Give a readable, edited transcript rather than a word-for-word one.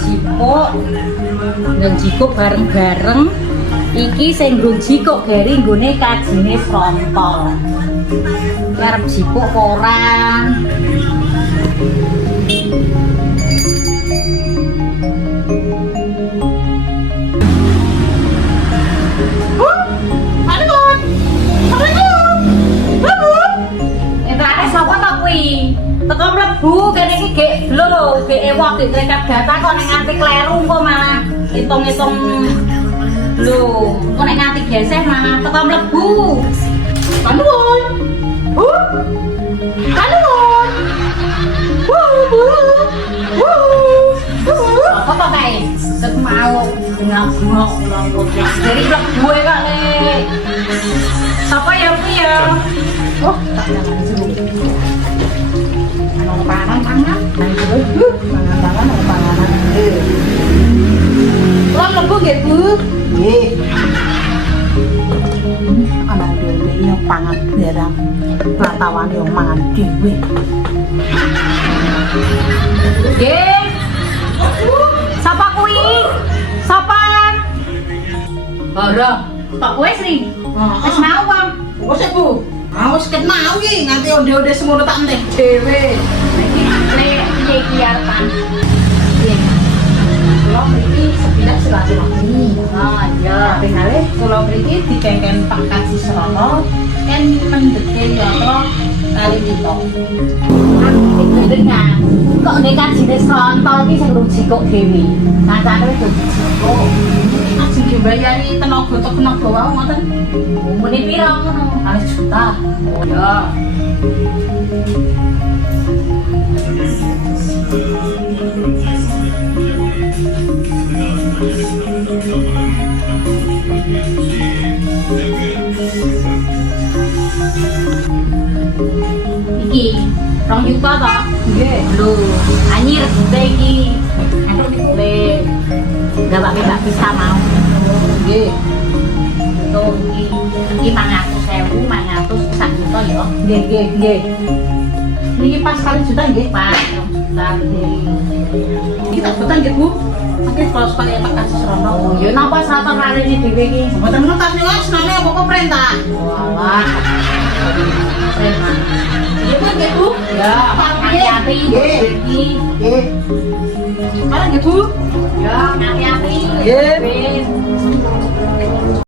jikuk. Dan jikuk bareng-bareng. Iki sing nggo jikuk gari nggone kajine frontal. Arep jikuk apa ora? Teko mlebu kene iki gek lho, gek ewok gek rekap data kok nek nganti kleru kok malah hitung-hitung lho, kok nek nganti geseh malah teko mlebu. Kanuwun. Kanuwun. Apa kae? Ket mau ngabuk longkok. Dari mlebu kok nek. Sapa ya kuwi ya? Oh, tak jangan seru. Pangan-pangan, pangan-pangan. Kula mlebu nggih, Bu. Nggih. Ana dhewe yang pangan barang. Pratawan yo mangan dhewe. Nggih. Sapa kuwi? Sapa? Ora, tak kowe sri. Wis mau, Bang. Wis, Bu. Awas ket mau iki nganti onde-onde semono tak entek dhewe. Iki piye iki arepan? Piye? Kula mriki sepinak silaturahmi. Ah iya, tingale kula mriki dikengken Pak Kaji Srono kan mendeke yatra kali kita. Dengan kok nek kajine Srono iki sing jikuk dhewe. Kancane wis jikuk. Ajeng dibayari tenaga wae ngoten. Muni pira ngono? 1 juta. Oh ya. Iki 2 juta toh? Nggih. Lho, anyir gede iki. Entuk niku. Gawake Mbak Bisa mau. Nggih. Tuh iki 500.000, 1 juta ya. Nggih, nggih, nggih. Niki pas kali juta nggih, Pak. Juta nggih. Iki tak boten nggih, Bu. Mungkin kalau sekali Pak Kaji Srono. Oh, ya napa sarapan rene dhewe iki? Mboten ngertos niku senane apa perintah. Walah. Perintah. Ya Bu, nggih, Bu. Ya, hati-hati. Nggih. Nggih. Mana nggih, Bu? Ya, hati-hati. Nggih.